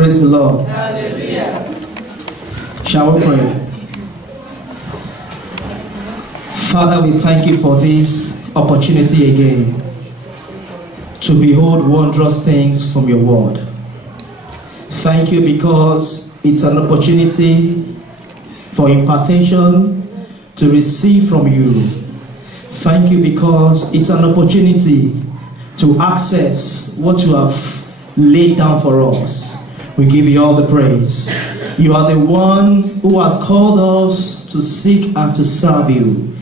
Praise the Lord. Hallelujah. Shall we pray? Father, we thank you for this opportunity again to behold wondrous things from your word. Thank you because it's an opportunity for impartation to receive from you. Thank you because it's an opportunity to access what you have laid down for us. We give you all the praise. You are the one who has called us to seek and to serve you.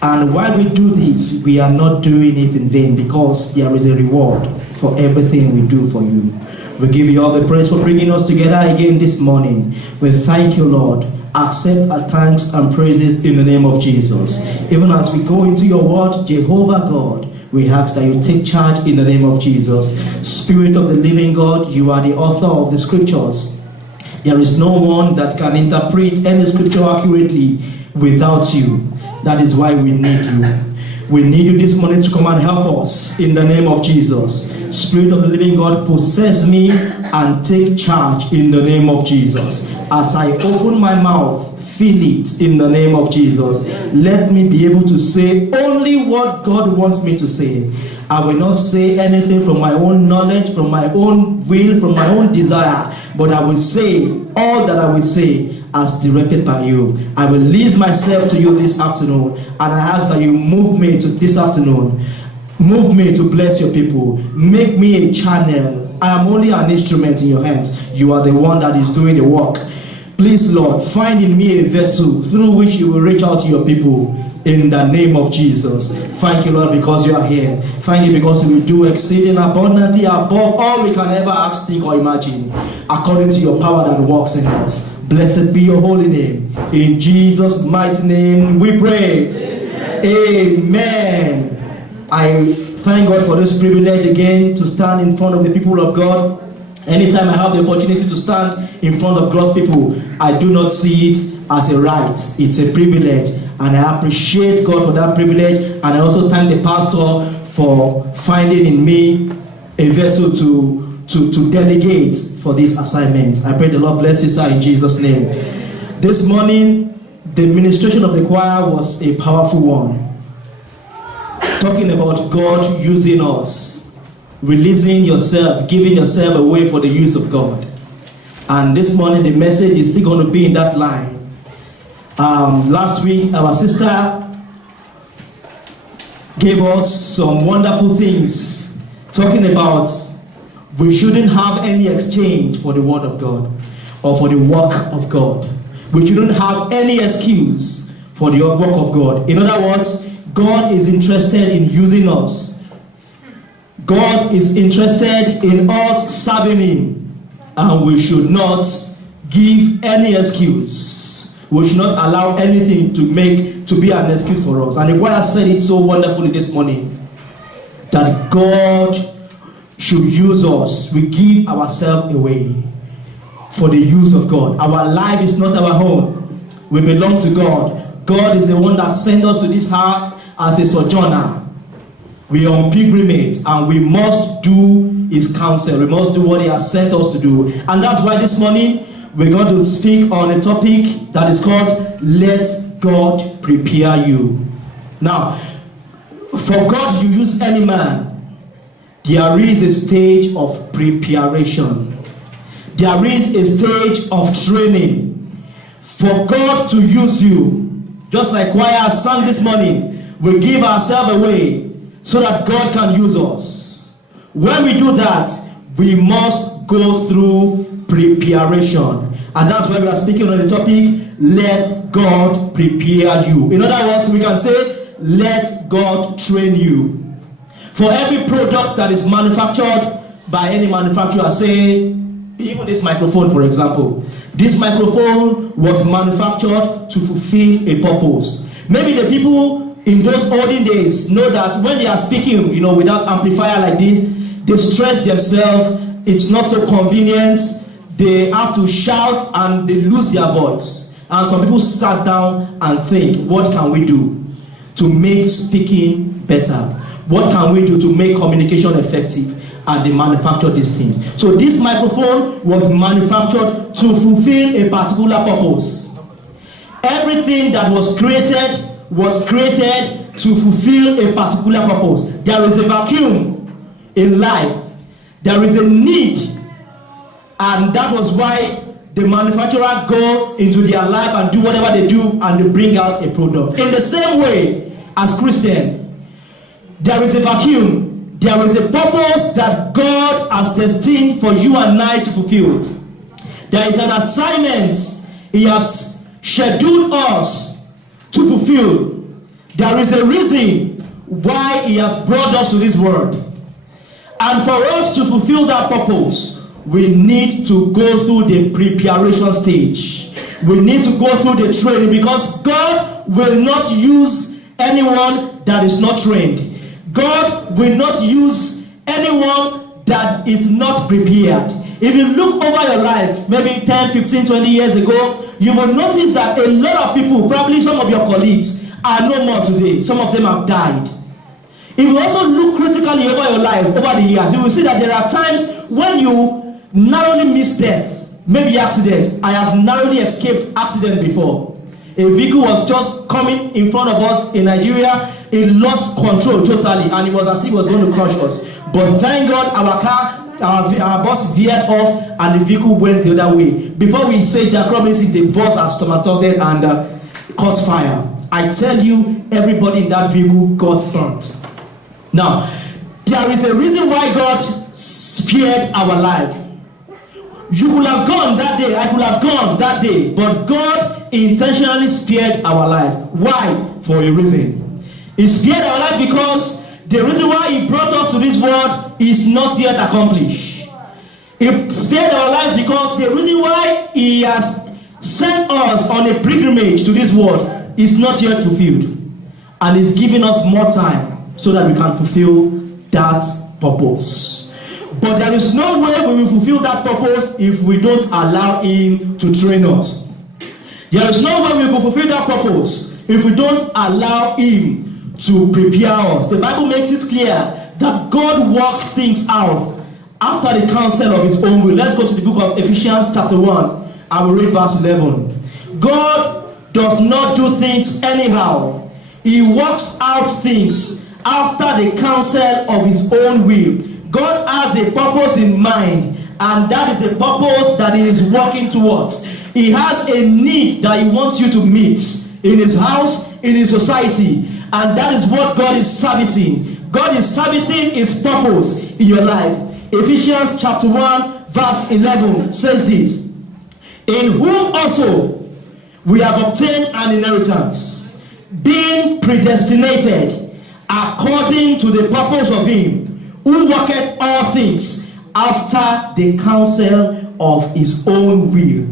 And while we do this, we are not doing it in vain because there is a reward for everything we do for you. We give you all the praise for bringing us together again this morning. We thank you, Lord. Accept our thanks and praises in the name of Jesus. Even as we go into your word, Jehovah God, we ask that you take charge in the name of Jesus. Spirit of the living God, you are the author of the scriptures. There is no one that can interpret any scripture accurately without you. That is why we need you. We need you this morning to come and help us in the name of Jesus. Spirit of the living God, possess me and take charge in the name of Jesus. As I open my mouth, fill it in the name of Jesus. Let me be able to say only what God wants me to say. I will not say anything from my own knowledge, from my own will, from my own desire, but I will say all that I will say as directed by you. I will leave myself to you this afternoon, and I ask that you move me to this afternoon. Move me to bless your people. Make me a channel. I am only an instrument in your hands. You are the one that is doing the work. Please, Lord, find in me a vessel through which you will reach out to your people in the name of Jesus. Thank you, Lord, because you are here. Thank you because you will do exceeding abundantly above all we can ever ask, think, or imagine, according to your power that works in us. Blessed be your holy name. In Jesus' mighty name we pray. Amen. I thank God for this privilege again to stand in front of the people of God. Anytime I have the opportunity to stand in front of God's people, I do not see it as a right. It's a privilege. And I appreciate God for that privilege. And I also thank the pastor for finding in me a vessel to delegate for this assignment. I pray the Lord bless you, sir, in Jesus' name. This morning, the ministration of the choir was a powerful one. Talking about God using us, releasing yourself, giving yourself away for the use of God. And this morning, the message is still going to be in that line. Last week, our sister gave us some wonderful things, talking about we shouldn't have any exchange for the word of God or for the work of God. We shouldn't have any excuse for the work of God. In other words, God is interested in using us. God is interested in us serving Him. And we should not give any excuse. We should not allow anything to be an excuse for us. And the choir said it so wonderfully this morning, that God should use us. We give ourselves away for the use of God. Our life is not our own. We belong to God. God is the one that sent us to this earth as a sojourner. We are on pilgrimage, and we must do His counsel. We must do what He has sent us to do. And that's why this morning we're going to speak on a topic that is called Let God Prepare You. Now, for God to use any man, there is a stage of preparation. There is a stage of training. For God to use you, just like choir sang this morning, we give ourselves away so that God can use us. When we do that, we must go through preparation. And that's why we are speaking on the topic, let God prepare you. In other words, we can say, let God train you. For every product that is manufactured by any manufacturer, say, even this microphone, for example. This microphone was manufactured to fulfill a purpose. Maybe the people in those olden days know that when they are speaking, without amplifier like this, they stress themselves. It's not so convenient. They have to shout and they lose their voice. And some people sat down and think, what can we do to make speaking better? What can we do to make communication effective? and they manufactured this thing. So this microphone was manufactured to fulfill a particular purpose. Everything that was created to fulfill a particular purpose. There is a vacuum in life. There is a need, and that was why the manufacturer got into their life and do whatever they do, and they bring out a product. In the same way as Christian, there is a vacuum. There is a purpose that God has destined for you and I to fulfill. There is an assignment He has scheduled us to fulfill. There is a reason why He has brought us to this world. And for us to fulfill that purpose, we need to go through the preparation stage. We need to go through the training, because God will not use anyone that is not trained. God will not use anyone that is not prepared. If you look over your life, maybe 10, 15, 20 years ago, you will notice that a lot of people, probably some of your colleagues, are no more today. Some of them have died. If you also look critically over your life, over the years, you will see that there are times when you narrowly miss death, maybe accident. I have narrowly escaped accident before. A vehicle was just coming in front of us in Nigeria. It lost control totally, and it was as if it was going to crush us. But thank God, our bus veered off, and the vehicle went the other way. Before we say Jack Robinson, the bus has stomach-talked and caught fire. I tell you, everybody in that vehicle got burnt. Now, there is a reason why God spared our life. You could have gone that day, I could have gone that day, but God intentionally spared our life. Why? For a reason. He spared our life because the reason why He brought us to this world is not yet accomplished. He spared our life because the reason why He has sent us on a pilgrimage to this world is not yet fulfilled. And He's giving us more time so that we can fulfill that purpose. But there is no way we will fulfill that purpose if we don't allow Him to train us. There is no way we will fulfill that purpose if we don't allow Him to prepare us. The Bible makes it clear that God works things out after the counsel of His own will. Let's go to the book of Ephesians chapter 1. I will read verse 11. God does not do things anyhow. He works out things after the counsel of His own will. God has a purpose in mind, and that is the purpose that He is working towards. He has a need that He wants you to meet in His house, in His society, and that is what God is servicing. God is servicing His purpose in your life. Ephesians chapter 1 verse 11 says this: in whom also we have obtained an inheritance, being predestinated according to the purpose of Him who worketh all things after the counsel of His own will.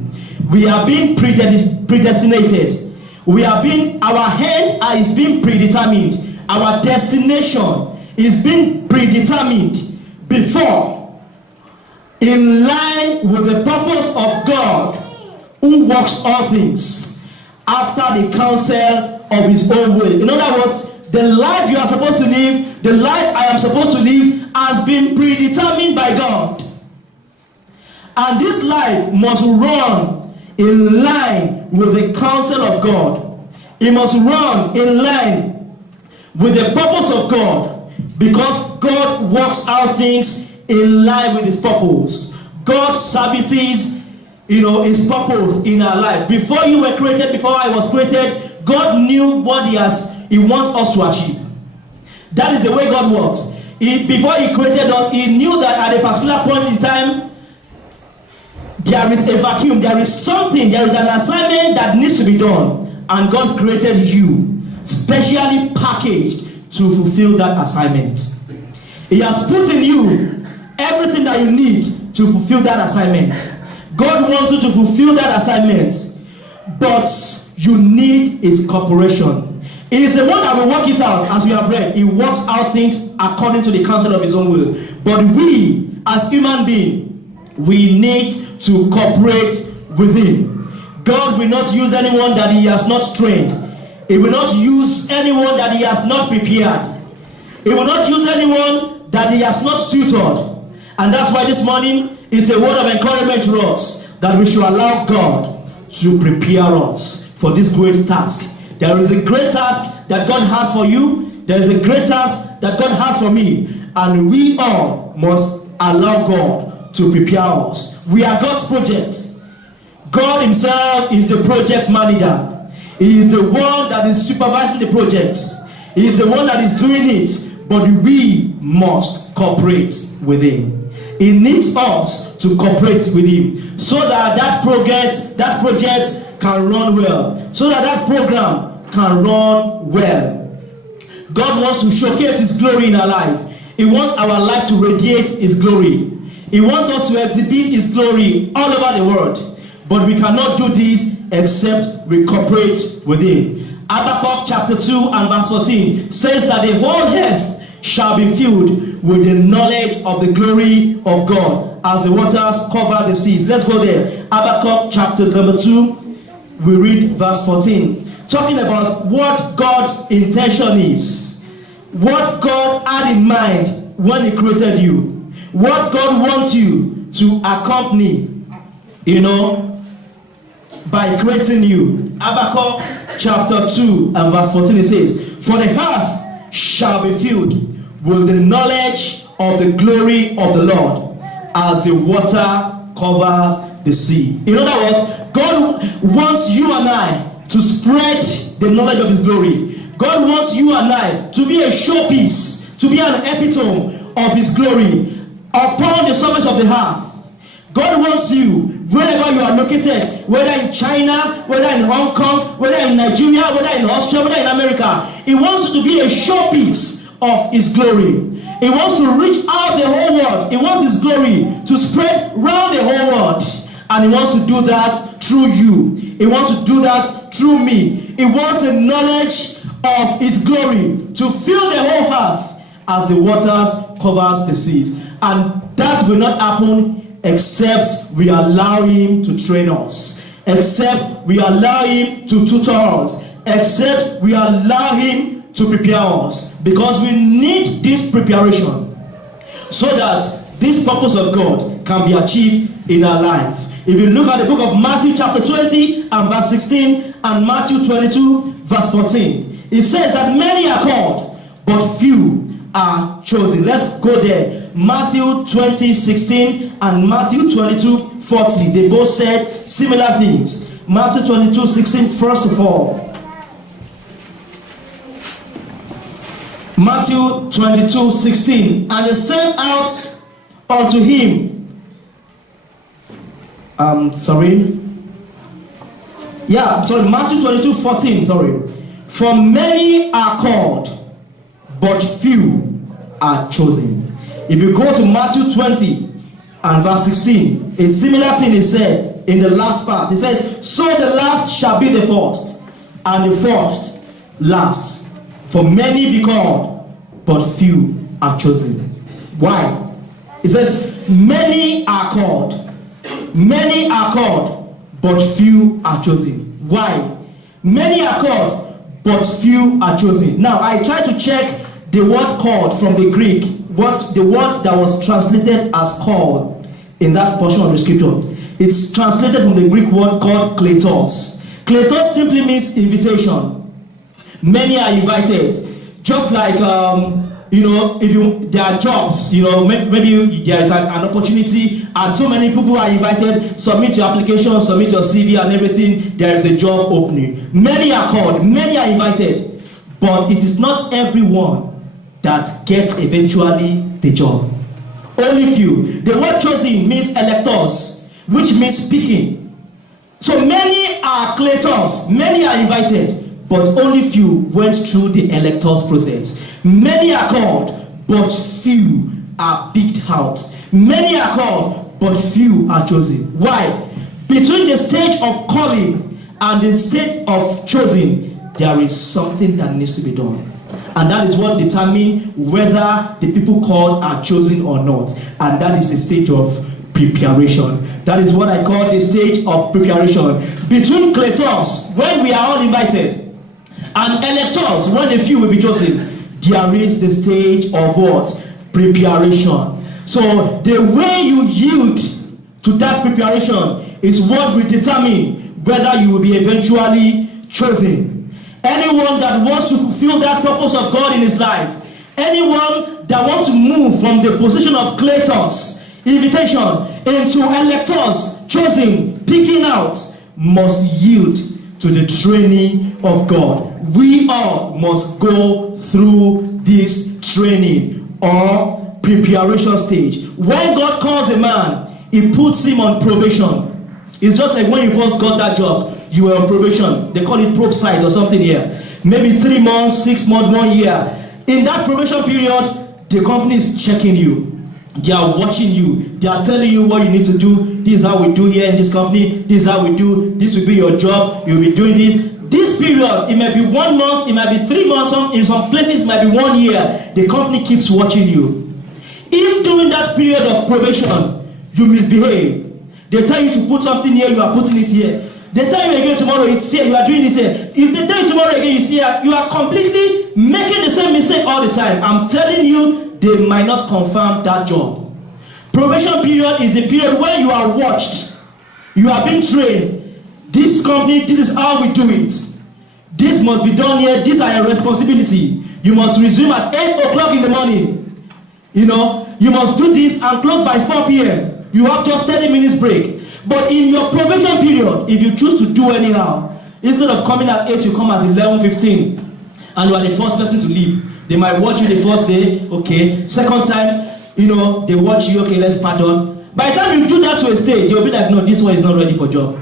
We are being predestinated. Our end is being predetermined. Our destination is being predetermined before, in line with the purpose of God who works all things after the counsel of His own will. In other words, the life you are supposed to live, the life I am supposed to live, has been predetermined by God. And this life must run in line with the counsel of God. It must run in line with the purpose of God, because God works out things in line with His purpose. God services, His purpose in our life. Before you were created, before I was created, God knew what He wants us to achieve. That is the way God works. Before He created us, He knew that at a particular point in time, there is a vacuum, there is an assignment that needs to be done. And God created you, specially packaged to fulfill that assignment. He has put in you everything that you need to fulfill that assignment. God wants you to fulfill that assignment, but you need His cooperation. It is the one that will work it out, as we have read. He works out things according to the counsel of His own will. But we, as human beings, we need to cooperate with Him. God will not use anyone that He has not trained. He will not use anyone that He has not prepared. He will not use anyone that He has not tutored. And that's why this morning it's a word of encouragement to us that we should allow God to prepare us for this great task. There is a great task that God has for you. There is a great task that God has for me. And we all must allow God to prepare us. We are God's project. God himself is the project manager. He is the one that is supervising the project. He is the one that is doing it. But we must cooperate with him. He needs us to cooperate with him so that that project can run well. So that program can run well. God wants to showcase his glory in our life. He wants our life to radiate his glory. He wants us to exhibit his glory all over the world. But we cannot do this except we cooperate with him. Habakkuk chapter 2 and verse 14 says that the whole earth shall be filled with the knowledge of the glory of God as the waters cover the seas. Let's go there. Habakkuk chapter number 2, we read verse 14. Talking about what God's intention is. What God had in mind when he created you. What God wants you to accompany, by creating you. Habakkuk chapter 2 and verse 14, it says, for the earth shall be filled with the knowledge of the glory of the Lord as the water covers the sea. In other words, God wants you and I to spread the knowledge of his glory. God wants you and I to be a showpiece, to be an epitome of his glory upon the surface of the earth. God wants you, wherever you are located, whether in China, whether in Hong Kong, whether in Nigeria, whether in Austria, whether in America. He wants you to be a showpiece of his glory. He wants to reach out the whole world. He wants his glory to spread around the whole world. And he wants to do that through you. He wants to do that through me. He wants the knowledge of his glory to fill the whole earth as the waters covers the seas. And that will not happen except we allow him to train us, except we allow him to tutor us, except we allow him to prepare us, because we need this preparation so that this purpose of God can be achieved in our life. If you look at the book of Matthew chapter 20 and verse 16 and Matthew 22 verse 14, it says that many are called but few are chosen. Let's go there. Matthew 20:16 and Matthew 22:40. They both said similar things. Matthew 22:16, first of all. Matthew 22:16. And they sent out unto him. Matthew 22:14. For many are called, but few are chosen. If you go to Matthew 20 and verse 16, a similar thing is said in the last part. It says, so the last shall be the first, and the first last. For many be called, but few are chosen. Why? It says, many are called, but few are chosen. Why? Many are called, but few are chosen. Now, I try to check the word called from the Greek. What's the word that was translated as called in that portion of the scripture? It's translated from the Greek word called kletos. Kletos simply means invitation. Many are invited. Just like if there are jobs, maybe there is an opportunity and so many people are invited, submit your application, submit your CV and everything, there is a job opening. Many are called, many are invited, but it is not everyone that gets eventually the job. Only few. The word chosen means electors, which means speaking. So many are kletos, many are invited, but only few went through the electors process. Many are called, but few are picked out. Many are called, but few are chosen. Why? Between the stage of calling and the stage of chosen, there is something that needs to be done. And that is what determines whether the people called are chosen or not. And that is the stage of preparation. That is what I call the stage of preparation. Between kletos, when we are all invited, and electors, when a few will be chosen, there is the stage of what? Preparation. So the way you yield to that preparation is what will determine whether you will be eventually chosen. Anyone that wants to fulfill that purpose of God in his life, anyone that wants to move from the position of clators, invitation, into electors, chosen, picking out, must yield to the training of God. We all must go through this training or preparation stage. When God calls a man, he puts him on probation. It's just like when you first got that job, you were on probation. They call it probe site or something here. Maybe 3 months, 6 months, 1 year. In that probation period, the company is checking you. They are watching you. They are telling you what you need to do. This is how we do here in this company. This is how we do. This will be your job. You'll be doing this. This period, it might be 1 month, it might be 3 months. In some places, it might be 1 year. The company keeps watching you. If during that period of probation, you misbehave, they tell you to put something here, you are putting it here. They tell you again tomorrow, it's here, you are doing it here. If they tell you tomorrow again, it's here, you are completely making the same mistake all the time. I'm telling you, they might not confirm that job. Probation period is a period where you are watched. You are being trained. This company, this is how we do it. This must be done here. These are your responsibility. You must resume at 8 o'clock in the morning. You know, you must do this and close by 4 p.m. You have just 30 minutes break. But in your probation period, if you choose to do anyhow, instead of coming at 8, you come at 11:15, and you are the first person to leave. They might watch you the first day, okay. Second time, you know, they watch you, okay, let's pardon. By the time you do that to a stage, they'll be like, no, this one is not ready for job.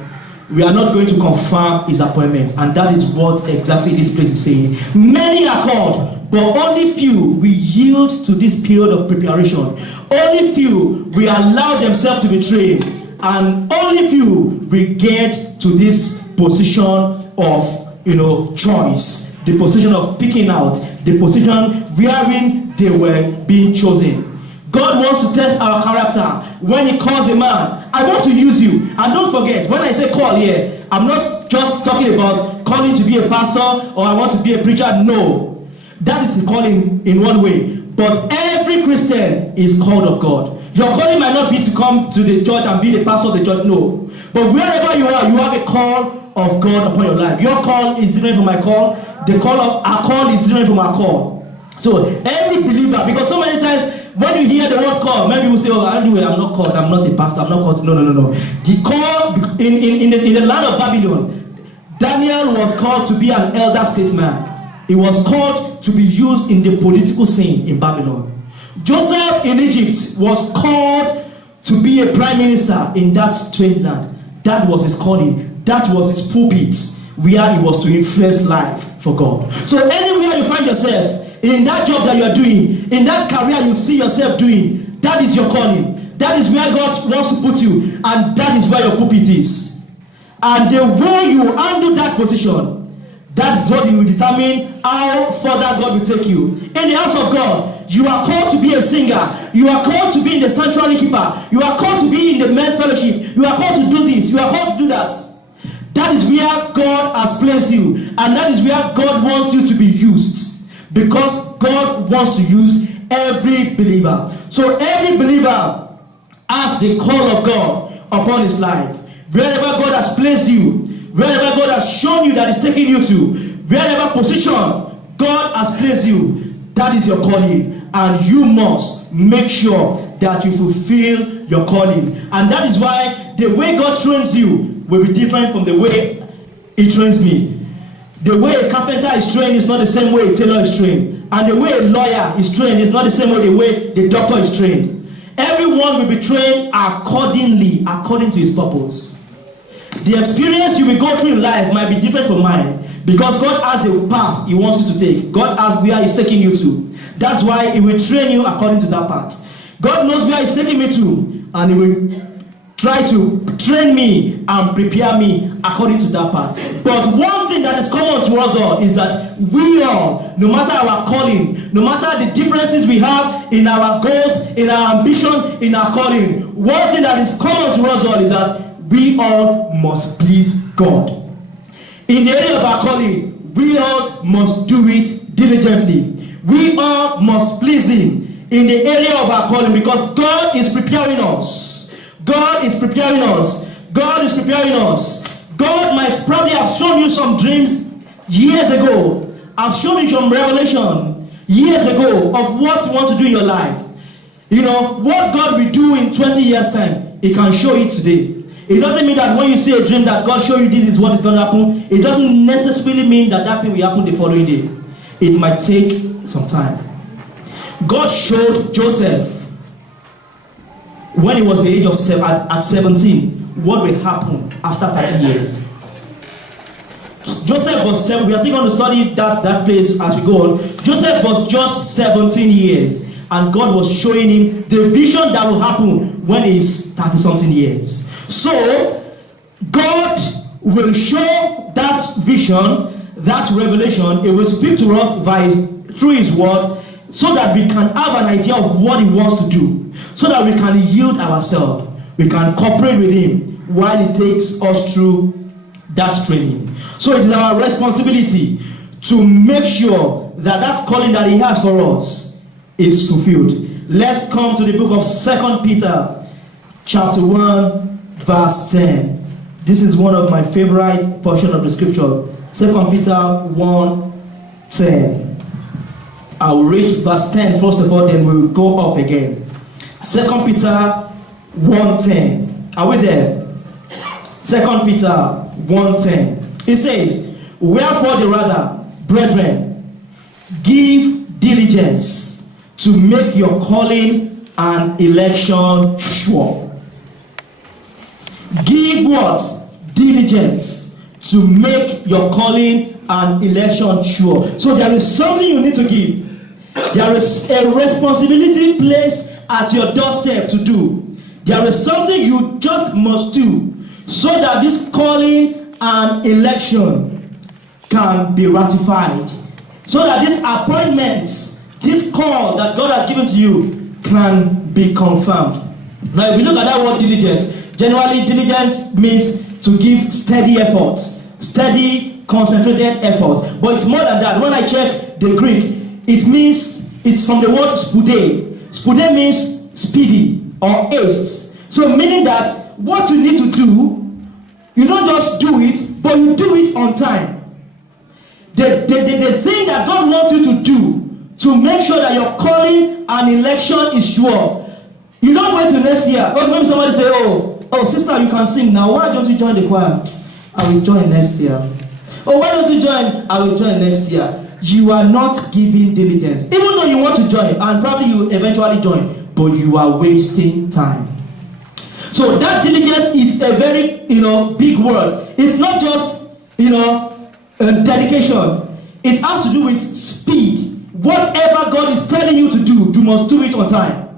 We are not going to confirm his appointment. And that is what exactly this place is saying. Many are called, but only few will yield to this period of preparation. Only few will allow themselves to be trained. And only few will get to this position of, you know, choice. The position of picking out. The position wherein they were being chosen. God wants to test our character when he calls a man. I want to use you. And don't forget, when I say call here, I'm not just talking about calling to be a pastor or I want to be a preacher. No. That is the calling in one way. But every Christian is called of God. Your calling might not be to come to the church and be the pastor of the church. No. But wherever you are, you have a call of God upon your life. Your call is different from my call. The call of our call is different from our call. So every believer, because so many times when you hear the word call, many people say, oh, anyway, I'm not called, I'm not a pastor, I'm not called. No. The call in the land of Babylon, Daniel was called to be an elder statesman. He was called to be used in the political scene in Babylon. Joseph in Egypt was called to be a prime minister in that strange land. That was his calling. That was his pulpit, where he was to influence life for God. So anywhere you find yourself, in that job that you are doing, in that career you see yourself doing, that is your calling. That is where God wants to put you, and that is where your pulpit is. And the way you handle that position, that is what will determine how further God will take you. In the house of God, you are called to be a singer. You are called to be in the sanctuary keeper. You are called to be in the men's fellowship. You are called to do this. You are called to do that. That is where God has placed you. And that is where God wants you to be used. Because God wants to use every believer. So every believer has the call of God upon his life. Wherever God has placed you, wherever God has shown you that is taking you to, wherever position God has placed you, that is your calling. And you must make sure that you fulfill your calling. And that is why the way God trains you will be different from the way he trains me. The way a carpenter is trained is not the same way a tailor is trained. And the way a lawyer is trained is not the same way the doctor is trained. Everyone will be trained according to his purpose. The experience you will go through in life might be different from mine. Because God has a path he wants you to take. God has where he's taking you to. That's why he will train you according to that path. God knows where he's taking me to. And he will try to train me and prepare me according to that path. But one thing that is common to us all is that we all, no matter our calling, no matter the differences we have in our goals, in our ambition, in our calling, one thing that is common to us all is that we all must please God. In the area of our calling, we all must do it diligently. We all must please him. in the area of our calling, because God is preparing us. God is preparing us. God is preparing us. God might probably have shown you some dreams years ago. I've shown you some revelation years ago of what you want to do in your life. You know, what God will do in 20 years' time, He can show you today. It doesn't mean that when you see a dream that God showed you this is what is going to happen. It doesn't necessarily mean that that thing will happen the following day. It might take some time. God showed Joseph when he was the age of at 17 what will happen after 30 years. Joseph was 7. We are still going to study that place as we go on. Joseph was just 17 years, and God was showing him the vision that will happen when he's 30-something years. So God will show that vision, that revelation. It will speak to us through His word, so that we can have an idea of what He wants to do, so that we can yield ourselves, we can cooperate with Him while He takes us through that training. So it is our responsibility to make sure that that calling that He has for us is fulfilled. Let's come to the book of 2 Peter chapter 1 verse 10. This is one of my favorite portion of the scripture. 2 Peter 1:10. I will read verse 10 first of all, then we will go up again. 2 Peter 1:10. Are we there? 2 Peter 1:10. It says, "Wherefore the rather, brethren, give diligence to make your calling and election sure." Give what? Diligence to make your calling and election sure. So there is something you need to give. There is a responsibility placed at your doorstep to do. There is something you just must do so that this calling and election can be ratified. So that these appointments, this call that God has given to you can be confirmed. Now if we look at that word diligence, generally diligence means to give steady effort, steady concentrated effort. But it's more than that. When I check the Greek, it means, it's from the word spude. Spude means speedy or haste. So meaning that what you need to do, you don't just do it, but you do it on time. The thing that God wants you to do to make sure that your calling and election is sure, you don't wait till next year. Or maybe somebody say, oh sister, you can sing now. Why don't you join the choir? I will join next year. Oh, why don't you join? I will join next year. You are not giving diligence. Even though you want to join, and probably you eventually join, but you are wasting time. So that diligence is a very, big word. It's not just, dedication. It has to do with speed. Whatever God is telling you to do, you must do it on time.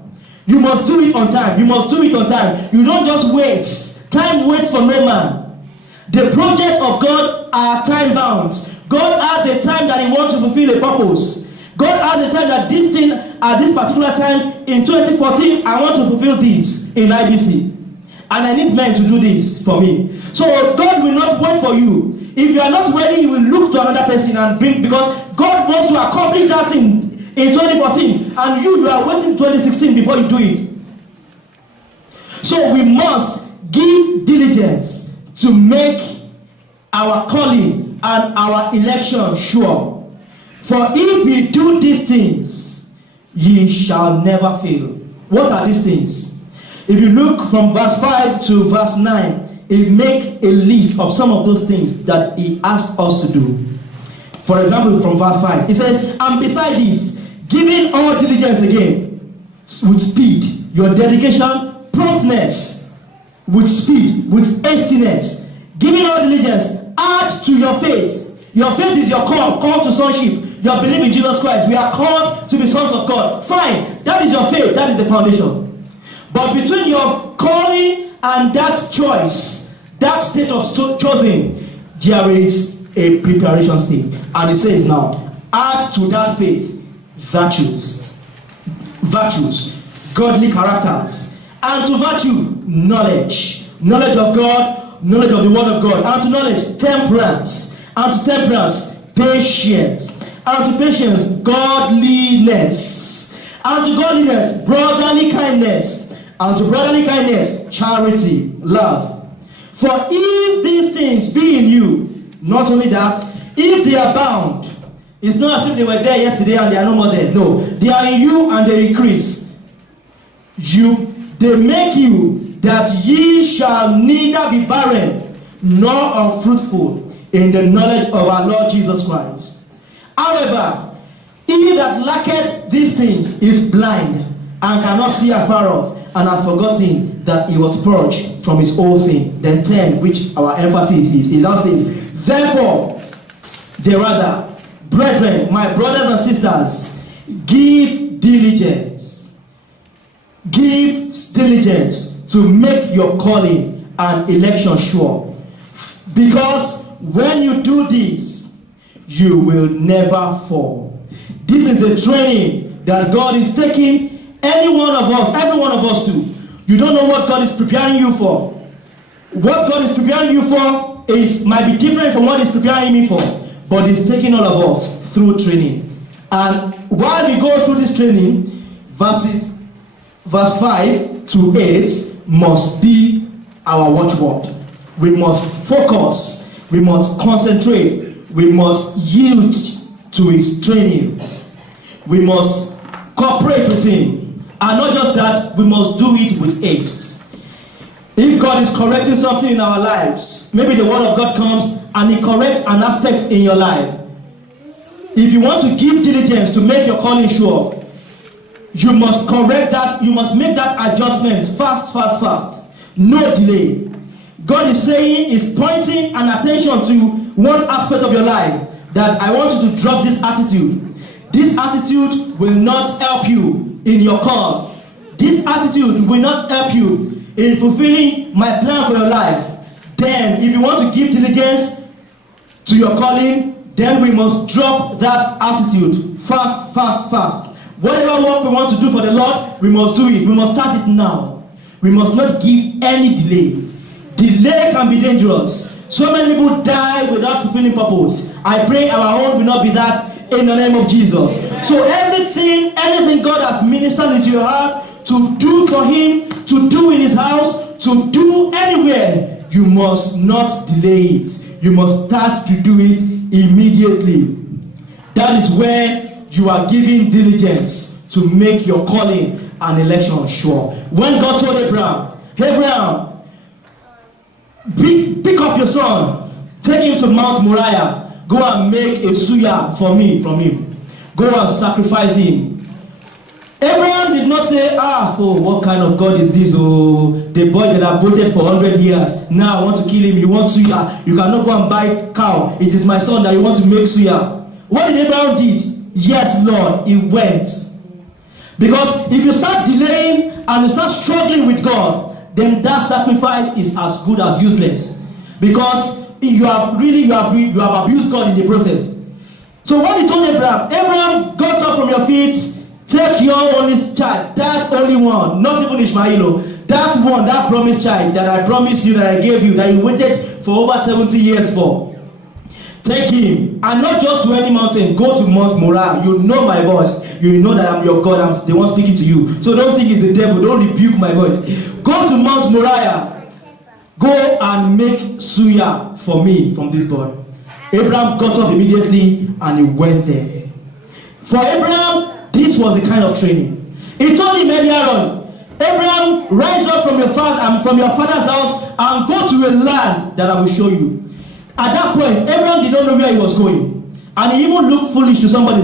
You must do it on time. You must do it on time. You don't just wait. Time waits for no man. The projects of God are time bound. God has a time that He wants to fulfill a purpose. God has a time that this thing at this particular time in 2014, I want to fulfill this in IBC. And I need men to do this for me. So God will not wait for you. If you are not ready, He will look to another person and bring, because God wants to accomplish that thing in 2014, and you are waiting 2016 before you do it. So we must give diligence to make our calling and our election sure. For if we do these things, ye shall never fail. What are these things? If you look from verse 5 to verse 9, it makes a list of some of those things that He asked us to do. For example, from verse 5, it says, "And beside this, giving all diligence again, with speed," your dedication, promptness, with speed, with hastiness, giving all diligence, add to your faith. Your faith is your call to sonship. Your belief in Jesus Christ. We are called to be sons of God. Fine, that is your faith. That is the foundation. But between your calling and that choice, that state of choosing, there is a preparation state. And it says now, add to that faith virtues, godly characters, and to virtue, knowledge of God, knowledge of the word of God, and to knowledge, temperance, and to temperance, patience, and to patience, godliness, And to godliness, brotherly kindness. And to brotherly kindness, charity, love. For if these things be in you, not only that, if they abound, it's not as if they were there yesterday and they are no more there. No, they are in you and they increase. They make you that ye shall neither be barren nor unfruitful in the knowledge of our Lord Jesus Christ. However, he that lacketh these things is blind and cannot see afar off, and has forgotten that he was purged from his old sin. Then 10, which our emphasis is, he now says, therefore, the rather, brethren, my brothers and sisters, give diligence to make your calling and election sure. Because when you do this, you will never fall. This is a training that God is taking any one of us, every one of us to. You don't know what God is preparing you for. What God is preparing you for might be different from what He's preparing me for. But He's taking all of us through training. And while we go through this training, verse 5 to 8 must be our watchword. We must focus. We must concentrate. We must yield to His training. We must cooperate with Him. And not just that, we must do it with haste. If God is correcting something in our lives, maybe the word of God comes and He corrects an aspect in your life. If you want to give diligence to make your calling sure, you must correct that, you must make that adjustment fast. No delay. God is saying, is pointing an attention to one aspect of your life, that I want you to drop this attitude. This attitude will not help you in your call. This attitude will not help you in fulfilling my plan for your life. Then, if you want to give diligence to your calling, then we must drop that attitude fast. Whatever work we want to do for the Lord, we must do it. We must start it now. We must not give any delay. Delay can be dangerous. So many people die without fulfilling purpose. I pray our own will not be that in the name of Jesus. So anything God has ministered into your heart to do for Him, to do in His house, to do anywhere, you must not delay it. You must start to do it immediately. That is when you are giving diligence to make your calling and election sure. When God told Abraham, pick up your son, take him to Mount Moriah, go and make a suya for me from him. Go and sacrifice him. Abraham did not say, what kind of God is this? Oh, the boy that I voted for 100 years. Now I want to kill him. You want suya? You cannot go and buy cow. It is my son that you want to make suya. What did Abraham did? Yes, Lord, he went. Because if you start delaying and you start struggling with God, then that sacrifice is as good as useless. Because you have abused God in the process. So what he told Abraham, got up from your feet, take your only child, that only one, not even Ishmael, that one, that promised child that I promised you, that I gave you, that you waited for over 70 years for. Take him, and not just to any mountain, go to Mount Moriah. You know my voice. You know that I'm your God, I'm the one speaking to you. So don't think it's the devil, don't rebuke my voice. Go to Mount Moriah. Go and make suya for me from this boy. Abraham got up immediately and he went there. For Abraham, this was the kind of training. He told him earlier on, Abraham, rise up from your father's house and go to a land that I will show you. At that point, Abraham did not know where he was going. And he even looked foolish to somebody.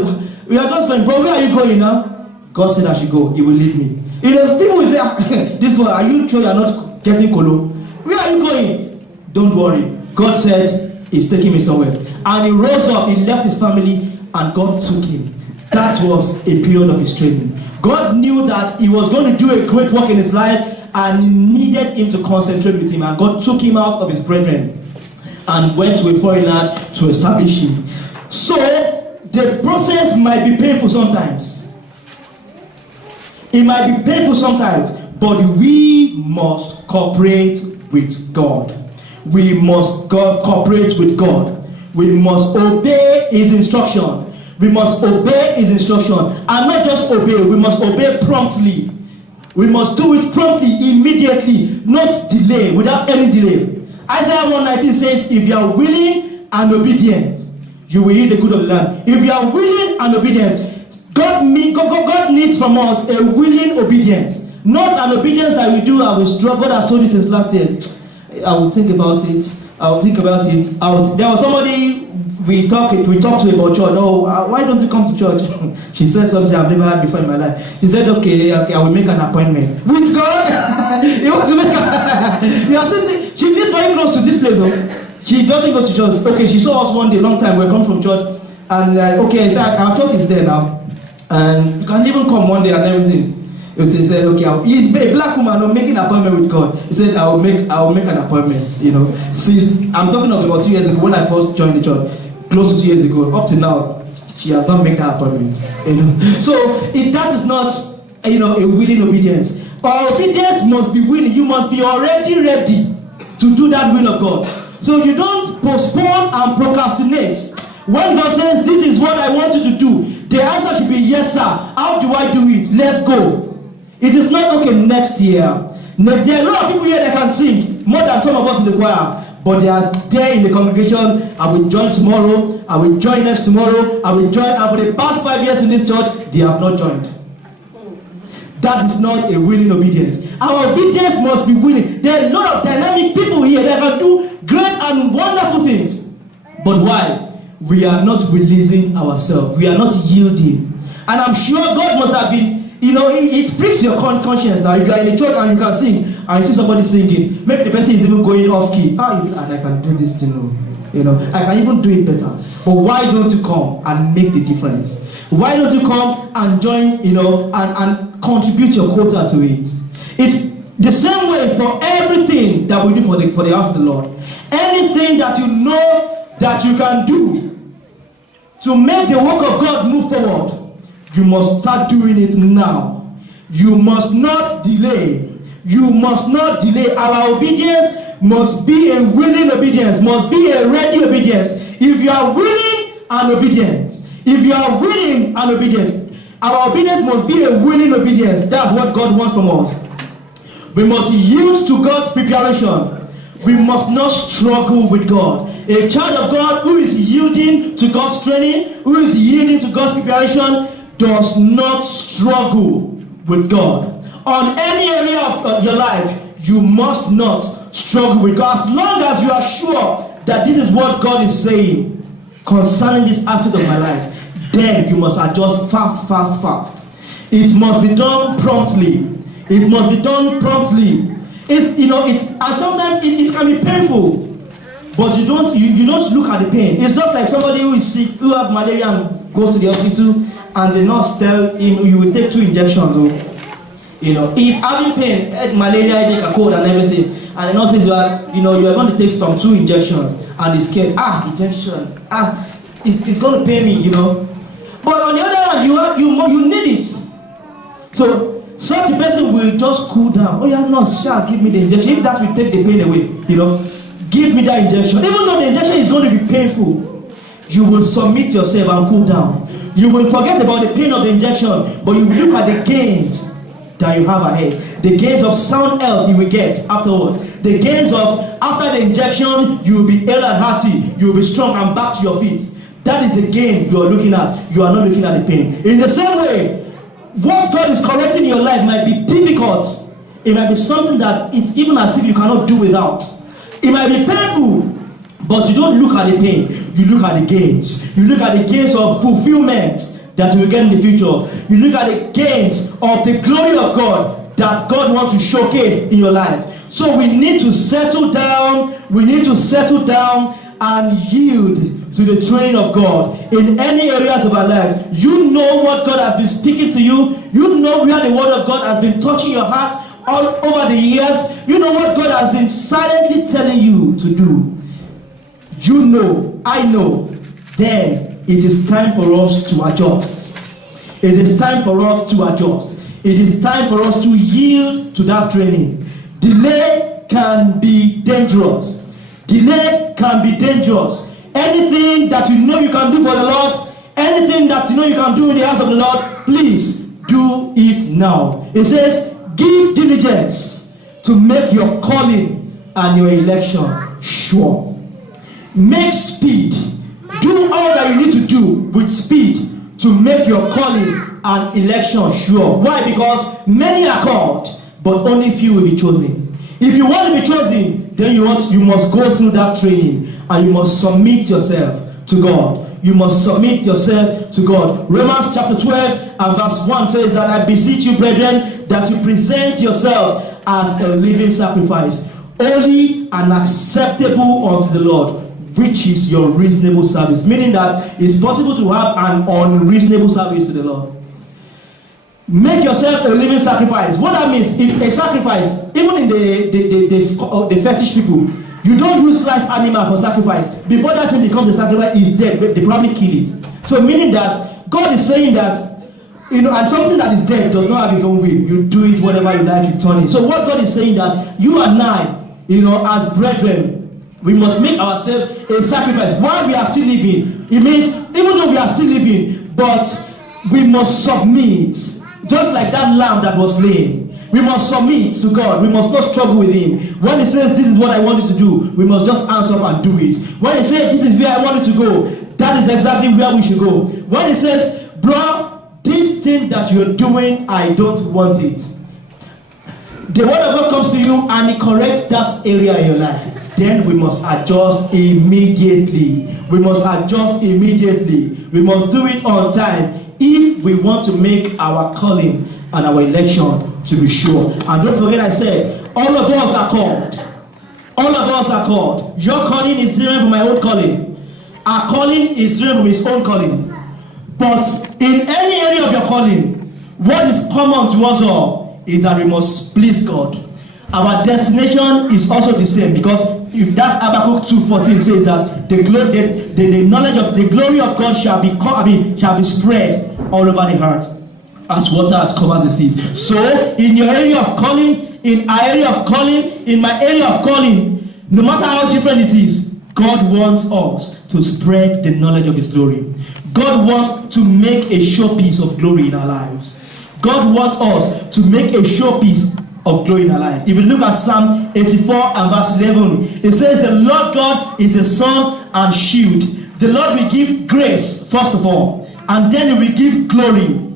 We are just going, but where are you going now? God said I should go. He will lead me. You know, people will say, this one, are you sure you are not getting colo? Where are you going? Don't worry. God said He's taking me somewhere. And he rose up, he left his family, and God took him. That was a period of his training. God knew that he was going to do a great work in his life, and he needed him to concentrate with him. And God took him out of his brethren and went to a foreign land to establish him. So, the process might be painful sometimes. It might be painful sometimes, but we must cooperate with God. We must cooperate with God. We must obey His instruction. We must obey his instruction. And not just obey, we must obey promptly. We must do it promptly, immediately, not delay, without any delay. Isaiah 1:19 says, if you are willing and obedient, you will eat the good of the land. If you are willing and obedient, God needs from us a willing obedience. Not an obedience that we do, I will struggle. God has told me since last year. I will think about it. There was somebody we talked to about church. Oh, why don't you come to church? She said something I've never heard before in my life. She said, okay, I will make an appointment. With God? You want to make you are saying she lives very close to this place, though. She doesn't go to church. Okay, she saw us one day, long time. We come from church. And okay, so our church is there now. And you can even come one day and everything. He said, okay, a black woman, I'm making an appointment with God. He said, I will make an appointment. Since I'm talking of about 2 years ago when I first joined the church, close to 2 years ago, up to now, she has not made that appointment. So if that is not a willing obedience, our obedience must be willing. You must be already ready to do that will of God. So you don't postpone and procrastinate. When God says, this is what I want you to do, the answer should be, yes, sir. How do I do it? Let's go. It is not, okay, next year. There are a lot of people here that can sing, more than some of us in the choir. But they are there in the congregation. I will join tomorrow. I will join next tomorrow. I will join. And for the past 5 years in this church, they have not joined. That is not a willing obedience. Our obedience must be willing. There are a lot of dynamic people here that can do great and wonderful things. But why? We are not releasing ourselves. We are not yielding. And I'm sure God must have been, it pricks your conscience now. If you are in a church and you can sing, and you see somebody singing, maybe the person is even going off key. And I can do this thing, I can even do it better. But why don't you come and make the difference? Why don't you come and join, and contribute your quota to it? It's the same way for everything that we do for the house of the Lord. Anything that you know that you can do to make the work of God move forward, you must start doing it now. You must not delay. You must not delay. Our obedience must be a willing obedience, must be a ready obedience. If you are willing and obedient, our obedience must be a willing obedience. That's what God wants from us. We must yield to God's preparation. We must not struggle with God. A child of God who is yielding to God's training, who is yielding to God's preparation, does not struggle with God. On any area of your life, you must not struggle with God. As long as you are sure that this is what God is saying concerning this aspect of my life, then you must adjust fast. It must be done promptly. It must be done promptly. And sometimes it can be painful, but you don't look at the pain. It's just like somebody who is sick, who has malaria and goes to the hospital, and the nurse tell him you will take 2 injections. He's having pain, malaria, headache, a cold, and everything. And the nurse says, you are going to take some 2 injections, and he's scared. Injection. It's going to pain me, But on the other hand, you need it. So such a person will just cool down. Oh yeah, nurse, give me the injection. If that will take the pain away, give me that injection. Even though the injection is going to be painful, you will submit yourself and cool down. You will forget about the pain of the injection, but you will look at the gains that you have ahead. The gains of sound health you will get afterwards. The gains of after the injection, you will be hale and hearty. You will be strong and back to your feet. That is the gain you are looking at. You are not looking at the pain. In the same way, what God is correcting in your life might be difficult. It might be something that it's even as if you cannot do without. It might be painful, but you don't look at the pain. You look at the gains. You look at the gains of fulfillment that you will get in the future. You look at the gains of the glory of God that God wants to showcase in your life. So we need to settle down. We need to settle down and yield to the training of God in any areas of our life. You know what God has been speaking to you. You know where the word of God has been touching your heart all over the years. You know what God has been silently telling you to do. You know, I know. Then it is time for us to adjust. It is time for us to adjust. It is time for us to yield to that training. Delay can be dangerous. Delay can be dangerous. Anything that you know you can do for the Lord, Anything that you know you can do in the house of the Lord, please do it now. It says, give diligence to make your calling and your election sure. Make speed. Do all that you need to do with speed to make your calling and election sure. Why? Because many are called, but only few will be chosen. If you want to be chosen, then you must go through that training, and you must submit yourself to God. You must submit yourself to God. Romans chapter 12 and verse 1 says that I beseech you, brethren, that you present yourself as a living sacrifice, holy and acceptable unto the Lord, which is your reasonable service. Meaning that it's possible to have an unreasonable service to the Lord. Make yourself a living sacrifice. What that means, in a sacrifice, even in the fetish people, you don't use live animal for sacrifice. Before that thing becomes a sacrifice, is dead. They probably kill it. So meaning that God is saying that, you know, and something that is dead does not have its own will. You do it whatever you like, you turn it. So what God is saying that you and I, you know, as brethren, we must make ourselves a sacrifice while we are still living. It means even though we are still living, but we must submit, just like that lamb that was slain. We must submit to God. We must not struggle with Him. When He says, this is what I want you to do, we must just answer up and do it. When He says, this is where I want you to go, that is exactly where we should go. When He says, bro, this thing that you're doing, I don't want it. The word of God comes to you and it corrects that area in your life. Then we must adjust immediately. We must adjust immediately. We must do it on time if we want to make our calling and our election to be sure. And don't forget, I said, all of us are called. All of us are called. Your calling is different from my own calling. Our calling is different from his own calling. But in any area of your calling, what is common to us all is that we must please God. Our destination is also the same, because if that's Habakkuk 2:14 says that the knowledge of the glory of God shall be spread all over the earth as water has covered the seas. So in your area of calling, in our area of calling, in my area of calling, no matter how different it is, God wants us to spread the knowledge of His glory. God wants to make a showpiece of glory in our lives. God wants us to make a showpiece of glory in our life. If you look at Psalm 84 and verse 11, it says, the Lord God is a sun and shield. The Lord will give grace, first of all, and then He will give glory.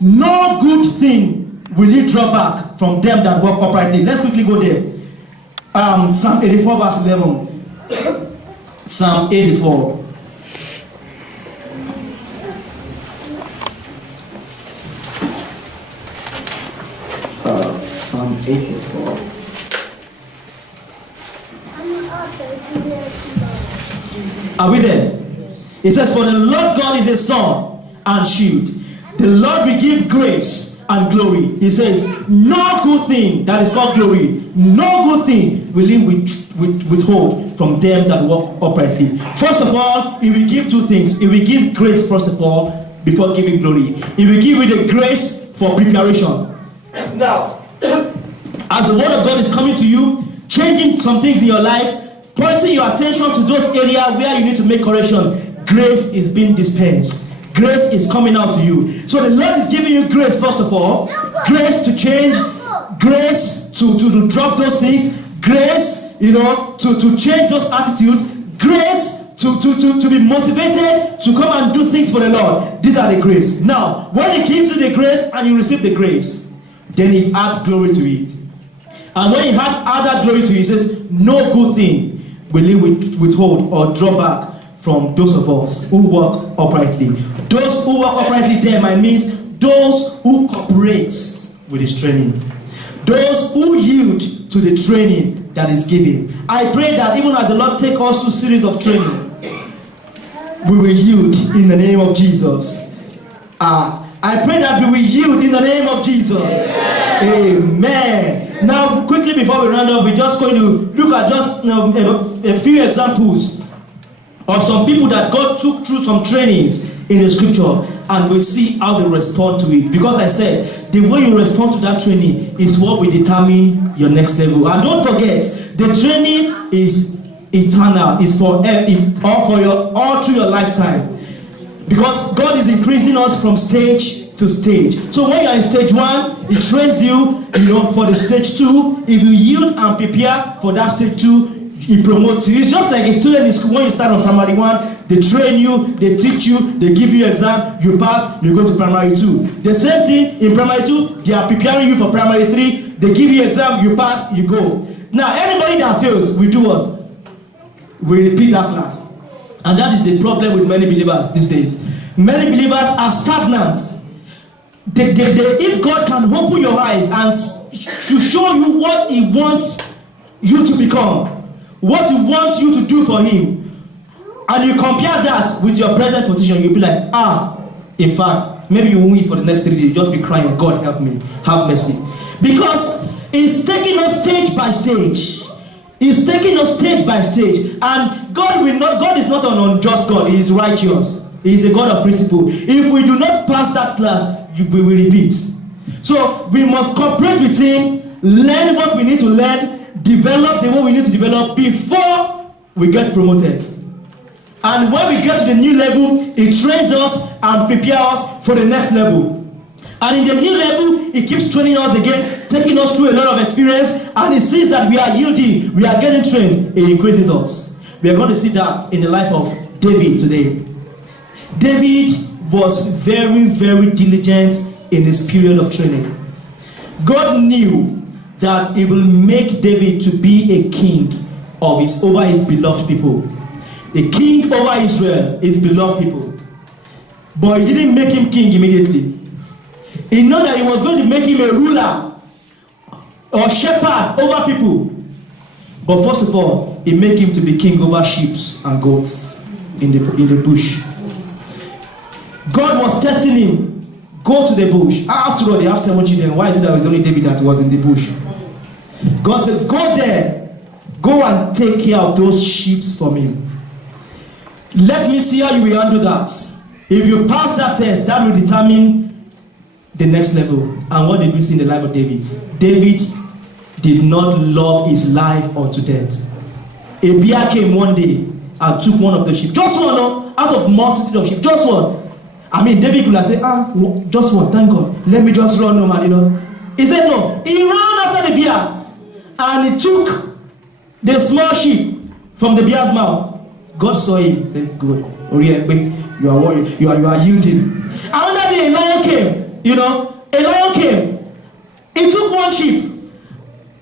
No good thing will He draw back from them that walk uprightly. Let's quickly go there. Psalm 84 verse 11. Psalm 84. Psalm 84. Are we there? It says, for the Lord God is a sun and shield. The Lord will give grace and glory. He says, no good thing, that is called glory, no good thing will He withhold from them that walk uprightly. First of all, He will give two things. He will give grace, first of all, before giving glory. He will give you the grace for preparation. Now, as the word of God is coming to you, changing some things in your life, pointing your attention to those areas where you need to make correction, grace is being dispensed. Grace is coming out to you. So the Lord is giving you grace, first of all. Grace to change. Grace to drop those things. Grace, to change those attitudes. Grace to be motivated to come and do things for the Lord. These are the grace. Now, when He gives you the grace and you receive the grace, then He adds glory to it. And when He adds that glory to it, He says, no good thing will He withhold or draw back from those of us who walk uprightly. Those who walk uprightly there might means those who cooperate with His training. Those who yield to the training that is given. I pray that even as the Lord takes us through series of training, we will yield in the name of Jesus. I pray that we will yield in the name of Jesus. Amen. Now, quickly before we round up, we're just going to look at just a few examples of some people that God took through some trainings in the scripture, and we'll see how they respond to it. Because I said, the way you respond to that training is what will determine your next level. And don't forget, the training is eternal. It's for all through your lifetime. Because God is increasing us from stage to stage. So when you are in stage 1, He trains you, for the stage 2. If you yield and prepare for that stage 2, He promotes you. It's just like a student in school. When you start on primary 1, they train you, they teach you, they give you exam, you pass, you go to primary 2. The same thing in primary 2, they are preparing you for primary 3, they give you exam, you pass, you go. Now, anybody that fails, we do what? We repeat that class. And that is the problem with many believers these days. Many believers are stagnant. If God can open your eyes and to show you what He wants you to become, what He wants you to do for Him, and you compare that with your present position, you'll be like, in fact, maybe you won't eat for the next 3 days, you'll just be crying, God help me, have mercy. Because He's taking us stage by stage. He's taking us stage by stage. And God is not an unjust God, He is righteous. He is a God of principle. If we do not pass that class, we will repeat. So we must cooperate with Him, learn what we need to learn, develop the way we need to develop before we get promoted. And when we get to the new level, He trains us and prepares us for the next level. And in the new level, He keeps training us again, taking us through a lot of experience, and He sees that we are yielding, we are getting trained, He increases us. We are going to see that in the life of David today. David was very, very diligent in his period of training. God knew that He will make David to be a king over his beloved people. A king over Israel, His beloved people. But He didn't make him king immediately. He knew that He was going to make him a ruler or shepherd over people. But first of all, He made him to be king over sheep and goats in the bush. God was testing him. Go to the bush. After all, they have 7 children. Why is it that it was only David that was in the bush? God said, go there. Go and take care of those sheep for me. Let me see how you will handle that. If you pass that test, that will determine the next level. And what did we see in the life of David? David did not love his life unto death. A bear came one day and took one of the sheep. Just one, out of multitude of sheep. Just one. David could have said, just one, thank God. Let me just run home and, He said no. He ran after the bear and he took the small sheep from the bear's mouth. God saw him, said, good. You are worried. You are yielding. Another day, a lion came. A lion came. He took one sheep.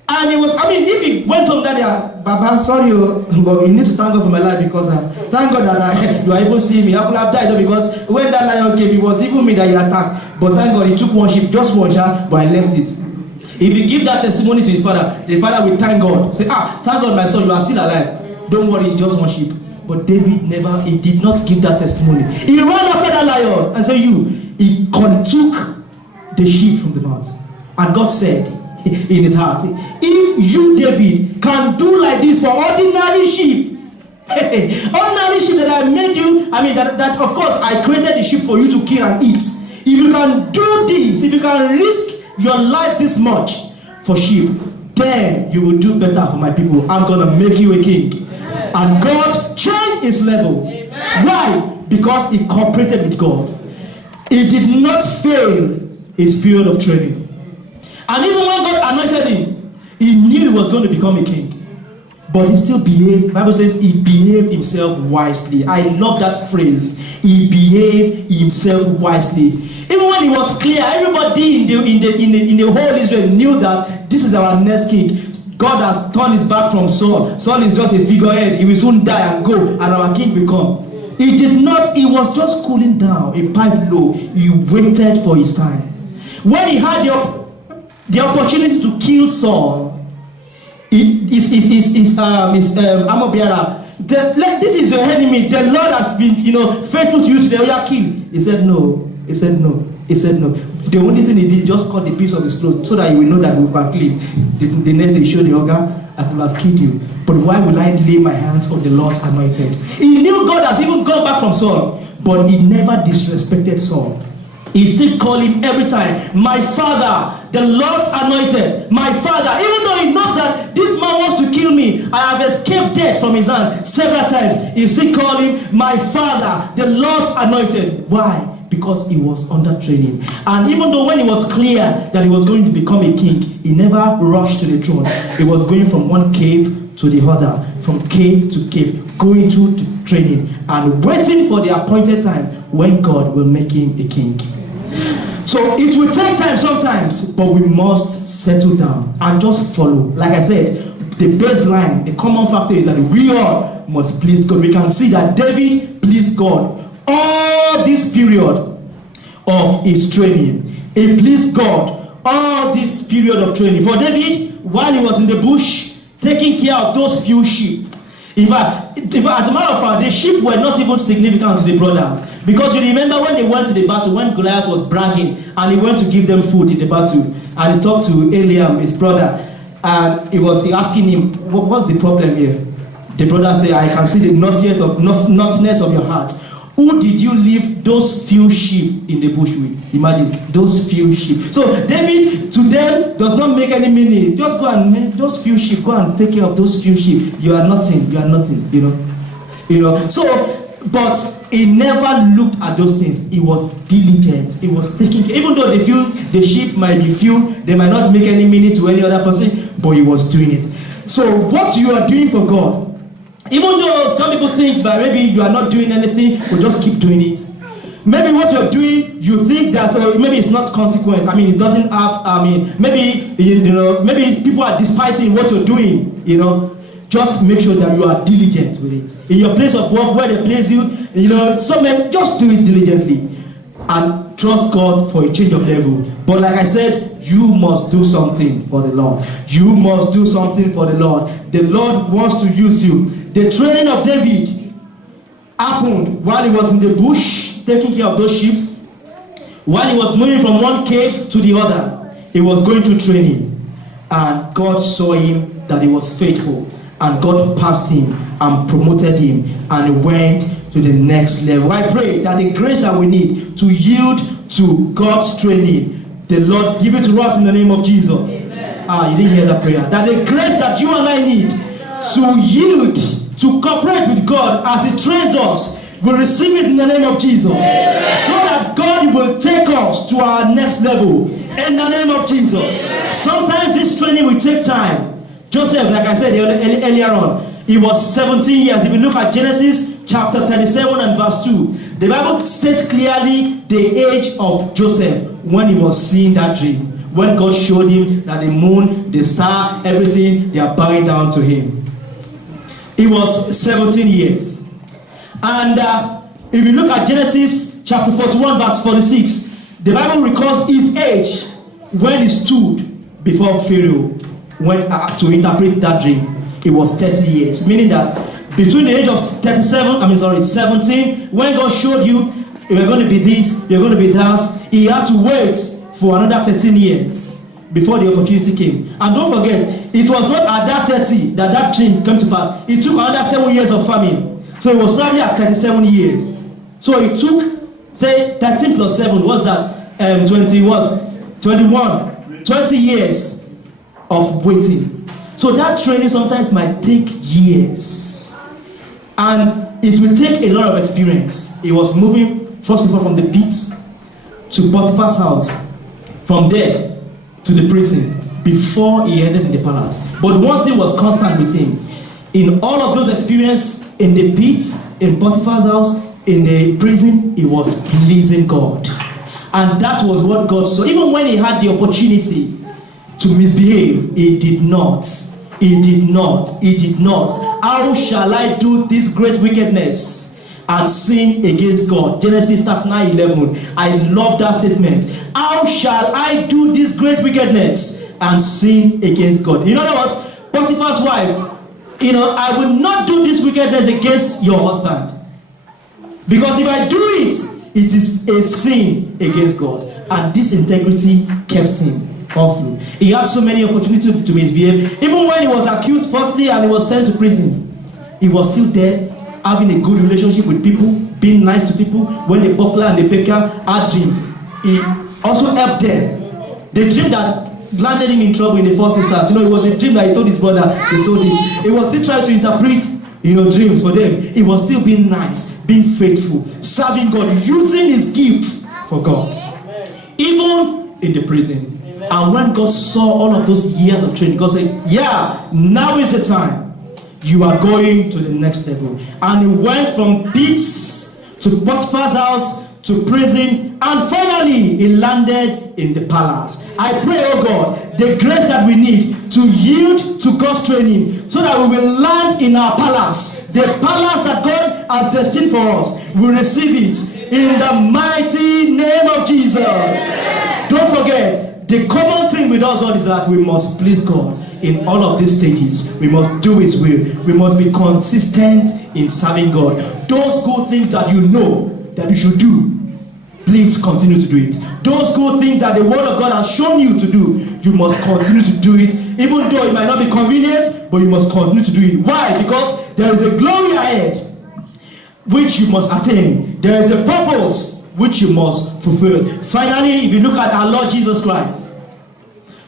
And it was, if he went home that day, Baba, sorry, but you need to thank God for my life because thank God that you are able to see me. I could have died because when that lion came, it was even me that he attacked. But thank God he took one sheep, just one, but I left it. If you give that testimony to his father, the father will thank God. Say, thank God, my son, you are still alive. Don't worry, just one sheep. But David he did not give that testimony. He ran after that lion and said, he took the sheep from the mouth. And God said in his heart, if you, David, can do like this for ordinary sheep, ordinary sheep that I made you, that of course I created the sheep for you to kill and eat. If you can do this, if you can risk your life this much for sheep, then you will do better for my people. I'm going to make you a king. Amen. And God changed his level. Amen. Why? Because he cooperated with God. He did not fail his period of training. And even when God anointed him, he knew he was going to become a king. But he still behaved. The Bible says he behaved himself wisely. I love that phrase. He behaved himself wisely. Even when it was clear, everybody in the whole Israel knew that this is our next king. God has turned his back from Saul. Saul is just a figurehead. He will soon die and go, and our king will come. He did not. He was just cooling down, a pipe low. He waited for his time. When he had the opportunity to kill Saul, his armor bearer, this is your enemy. The Lord has been, faithful to you today. Oh, yeah, kill. He said no. He said no. He said no. The only thing he did, just cut the piece of his clothes so that he will know that we were clean. The next day he showed the ogre, I could have killed you. But why will I lay my hands on the Lord's anointed? He knew God has even gone back from Saul, but he never disrespected Saul. He still called him every time, my father, the Lord's anointed, my father, even though he knows that this man one wants to kill me, I have escaped death from his hand several times. He still called him my father, the Lord's anointed. Why? Because he was under training. And even though when it was clear that he was going to become a king, he never rushed to the throne. He was going from one cave to the other, from cave to cave, going through the training and waiting for the appointed time when God will make him a king. So it will take time sometimes, but we must settle down and just follow. Like I said, the baseline, the common factor is that we all must please God. We can see that David pleased God all this period of his training. He pleased God all this period of training. For David, while he was in the bush, taking care of those few sheep. In fact, as a matter of fact, the sheep were not even significant to the brothers. Because you remember when they went to the battle, when Goliath was bragging, and he went to give them food in the battle, and he talked to Eliam, his brother, and he was asking him, what's the problem here? The brother said, I can see the naughtiness of your heart. Who did you leave those few sheep in the bush with? Imagine, those few sheep. So David, to them, does not make any meaning. Just go and make those few sheep. Go and take care of those few sheep. You are nothing. You are nothing. You know. So, but he never looked at those things. He was diligent. He was taking care. Even though the sheep might be few, they might not make any meaning to any other person, but he was doing it. So what you are doing for God, even though some people think that maybe you are not doing anything, but just keep doing it. Maybe what you're doing, you think that maybe it's not consequence. I mean, it doesn't have. Maybe maybe people are despising what you're doing. Just make sure that you are diligent with it. In your place of work, where they place you, just do it diligently and trust God for a change of level. But like I said, you must do something for the Lord. You must do something for the Lord. The Lord wants to use you. The training of David happened while he was in the bush taking care of those sheep. While he was moving from one cave to the other, he was going through training. And God saw him that he was faithful. And God passed him and promoted him. And he went to the next level. I pray that the grace that we need to yield to God's training, the Lord give it to us in the name of Jesus. You didn't hear that prayer. That the grace that you and I need to yield, to cooperate with God as He trains us, we'll receive it in the name of Jesus. Amen. So that God will take us to our next level in the name of Jesus. Amen. Sometimes this training will take time. Joseph, like I said earlier on, he was 17 years. If you look at Genesis chapter 37 and verse 2, the Bible states clearly the age of Joseph when he was seeing that dream. When God showed him that the moon, the star, everything, they are bowing down to him. He was 17 years. And if you look at Genesis chapter 41 verse 46, the Bible records his age when he stood before Pharaoh to interpret that dream. It was 30 years. Meaning that between the age of 17, when God showed you, you're going to be this, you're going to be that, he had to wait for another 13 years before the opportunity came. And don't forget, it was not at that 30 that dream came to pass. It took another 7 years of famine. So it was probably at 37 years. So it took, say, 13 plus 7, what's that? 20 years of waiting. So that training sometimes might take years. And it will take a lot of experience. He was moving, first of all, from the pit to Potiphar's house. From there to the prison before he ended in the palace. But one thing was constant with him. In all of those experiences, in the pit, in Potiphar's house, in the prison, he was pleasing God. And that was what God saw. Even when he had the opportunity to misbehave, he did not. He did not. He did not. How shall I do this great wickedness and sin against God? Genesis 39:11. I love that statement. How shall I do this great wickedness and sin against God? In other words, Potiphar's wife, I will not do this wickedness against your husband. Because if I do it, it is a sin against God. And this integrity kept him awful. He had so many opportunities to misbehave. Even when he was accused firstly and he was sent to prison, he was still there, having a good relationship with people, being nice to people. When the butler and the baker had dreams, he also helped them. The dream that landed him in trouble in the first instance. You know, it was a dream that he told his brother they sold him. He was still trying to interpret, you know, dreams for them. He was still being nice, being faithful, serving God, using his gifts for God. Even in the prison. And when God saw all of those years of training, God said, yeah, now is the time. You are going to the next level. And he went from pits to Potiphar's house to prison, and finally he landed in the palace. I pray, oh God, the grace that we need to yield to God's training so that we will land in our palace. The palace that God has destined for us. We receive it in the mighty name of Jesus. Don't forget, the common thing with us all is that we must please God in all of these stages. We must do his will. We must be consistent in serving God. Those good things that you know that you should do, please continue to do it. Those good things that the word of God has shown you to do, you must continue to do it, even though it might not be convenient, but you must continue to do it. Why? Because there is a glory ahead which you must attain. There is a purpose which you must fulfill. Finally, if you look at our Lord Jesus Christ,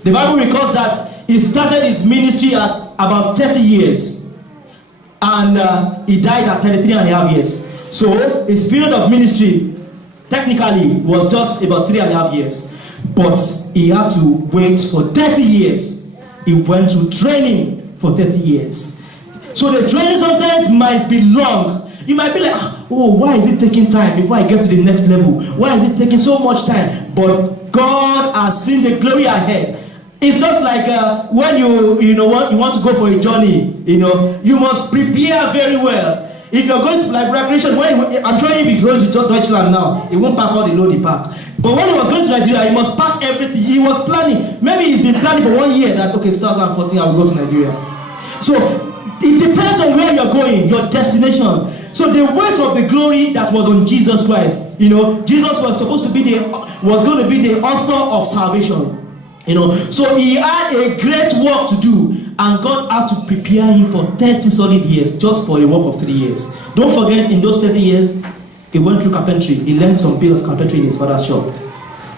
the Bible records that he started his ministry at about 30 years, and he died at 33 and a half years. So his period of ministry technically was just about 3.5 years, but he had to wait for 30 years. He went to training for 30 years. So the training sometimes might be long. You might be like, oh, why is it taking time before I get to the next level? Why is it taking so much time? But God has seen the glory ahead. It's just like when you want to go for a journey, you must prepare very well. If you're going to like recreation, I'm sure if he's going to Deutschland now, he won't pack all the load he packed. But when he was going to Nigeria, he must pack everything. He was planning. Maybe he's been planning for 1 year that, okay, 2014, I will go to Nigeria. So it depends on where you're going, your destination. So the weight of the glory that was on Jesus Christ, Jesus was supposed to be going to be the author of salvation. So he had a great work to do, and God had to prepare him for 30 solid years just for a work of 3 years. Don't forget, in those 30 years, he went through carpentry. He learned some bit of carpentry in his father's shop.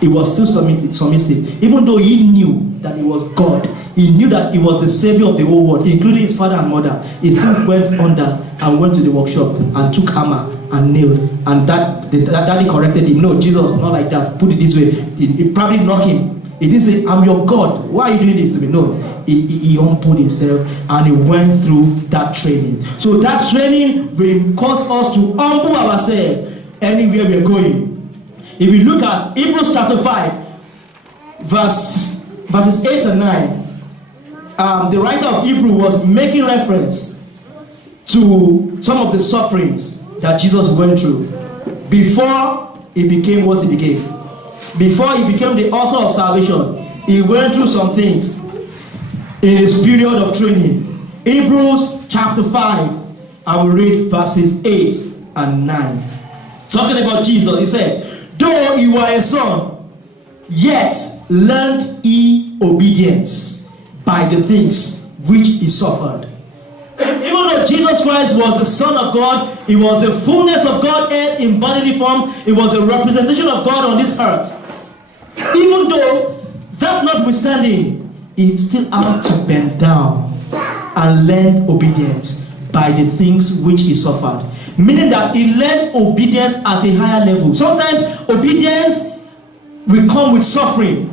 He was still submissive, even though he knew that he was God. He knew that he was the savior of the whole world, including his father and mother. He still went under and went to the workshop and took hammer and nailed. And the daddy corrected him. No, Jesus, not like that. Put it this way. He probably knocked him. He didn't say, I'm your God. Why are you doing this to me? No. He humbled himself and he went through that training. So that training will cause us to humble ourselves anywhere we are going. If you look at Hebrews chapter 5, verses 8 and 9, the writer of Hebrew was making reference to some of the sufferings that Jesus went through before he became what he became. Before he became the author of salvation, he went through some things in his period of training. Hebrews chapter 5, I will read verses 8 and 9. Talking about Jesus, he said, though he were a son, yet learned he obedience by the things which he suffered. Even though Jesus Christ was the Son of God, he was the fullness of Godhead in bodily form, he was a representation of God on this earth. Even though, that notwithstanding, he still had to bend down and learn obedience by the things which he suffered. Meaning that he learned obedience at a higher level. Sometimes obedience will come with suffering.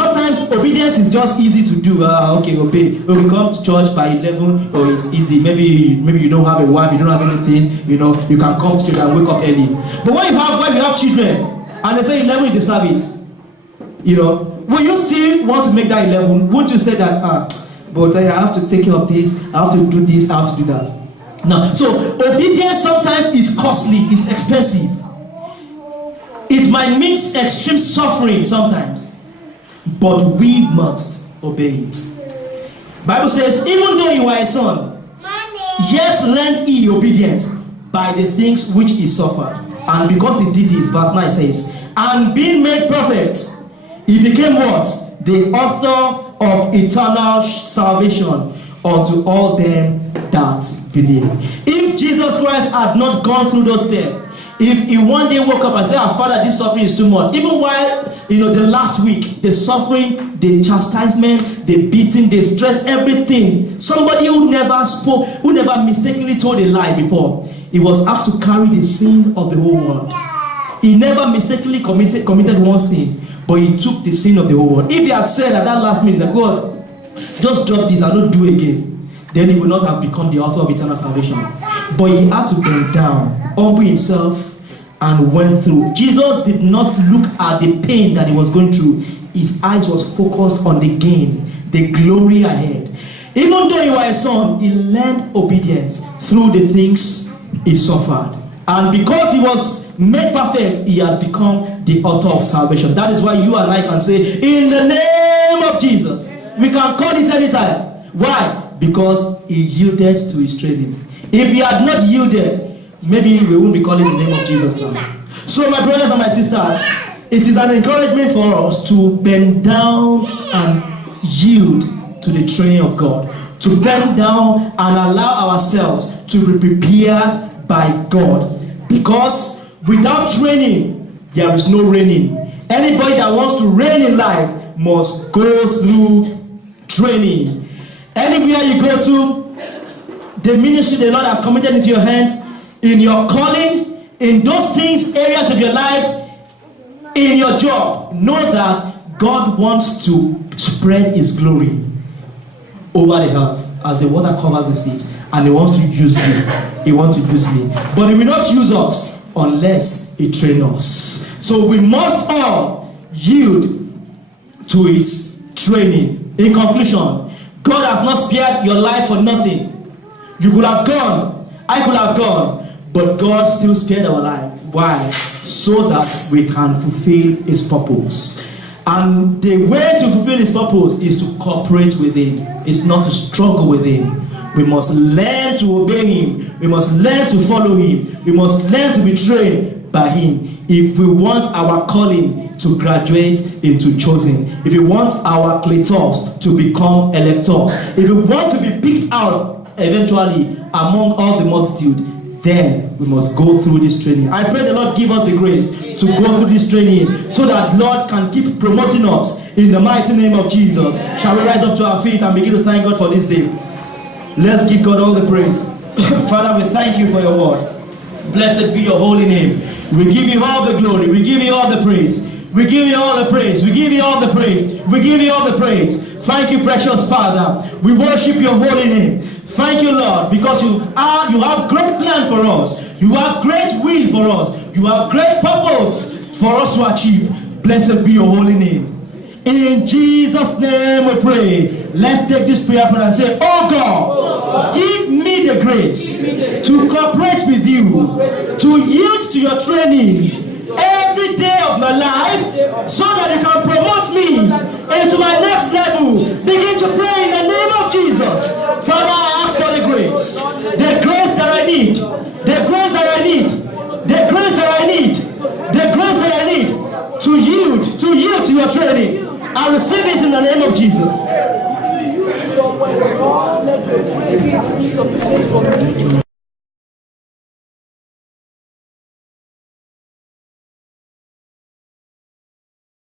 Sometimes obedience is just easy to do. Okay, obey. When we come to church by 11, it's easy. Maybe you don't have a wife, you don't have anything. You can come to church and wake up early. But when you have children, and they say 11 is the service, will you still want to make that 11? Won't you say that? But I have to take care of this. I have to do this. I have to do that. Now, so obedience sometimes is costly. It's expensive. It might mean extreme suffering sometimes, but we must obey it. Bible says, even though you are a son, yet learned he obedience by the things which he suffered. And because he did this, verse 9 says, and being made perfect, he became what? The author of eternal salvation unto all them that believe. If Jesus Christ had not gone through those steps, If he one day woke up and said, "Our Father, this suffering is too much," even while the last week, the suffering, the chastisement, the beating, the stress, everything. Somebody who never spoke, who never mistakenly told a lie before, he was asked to carry the sin of the whole world. He never mistakenly committed one sin, but he took the sin of the whole world. If he had said at that last minute that, "God, just drop this and don't do again," then he would not have become the author of eternal salvation. But he had to bend down, humble himself, and went through. Jesus did not look at the pain that he was going through. His eyes was focused on the gain, the glory ahead. Even though he was a son, he learned obedience through the things he suffered. And because he was made perfect, he has become the author of salvation. That is why you and I can say, "In the name of Jesus." We can call it anytime. Why? Because he yielded to his training. If he had not yielded, maybe we wouldn't be calling the name of Jesus now. So my brothers and my sisters, it is an encouragement for us to bend down and yield to the training of God. To bend down and allow ourselves to be prepared by God. Because without training, there is no reigning. Anybody that wants to reign in life must go through training. Anywhere you go to, the ministry the Lord has committed into your hands, in your calling, in those things, areas of your life, in your job, know that God wants to spread his glory over the earth as the water covers the seas, and he wants to use you. He wants to use me. But he will not use us unless he trains us. So we must all yield to his training. In conclusion, God has not spared your life for nothing. You could have gone, I could have gone, but God still spared our life. Why? So that we can fulfill his purpose. And the way to fulfill his purpose is to cooperate with him. It's not to struggle with him. We must learn to obey him. We must learn to follow him. We must learn to be trained by him. If we want our calling to graduate into chosen, if we want our cletos to become electors, if we want to be picked out eventually among all the multitude, then we must go through this training. I pray the Lord give us the grace to go through this training so that Lord can keep promoting us in the mighty name of Jesus. Shall we rise up to our feet and begin to thank God for this day? Let's give God all the praise. Father, we thank you for your word. Blessed be your holy name. We give you all the glory. We give you all the praise. We give you all the praise. We give you all the praise. We give you all the praise. Thank you, precious Father. We worship your holy name. Thank you, Lord, because you have great plan for us. You have great will for us. You have great purpose for us to achieve. Blessed be your holy name. In Jesus' name we pray. Let's take this prayer and say, "Oh God, give me the grace to cooperate with you, to yield to your training every day of my life, so that you can promote me into my next level." Begin to pray in the name of Jesus. Father, I ask for the grace that I need, the grace that I need, the grace that I need, the grace that I need to yield to your training. I receive it in the name of Jesus.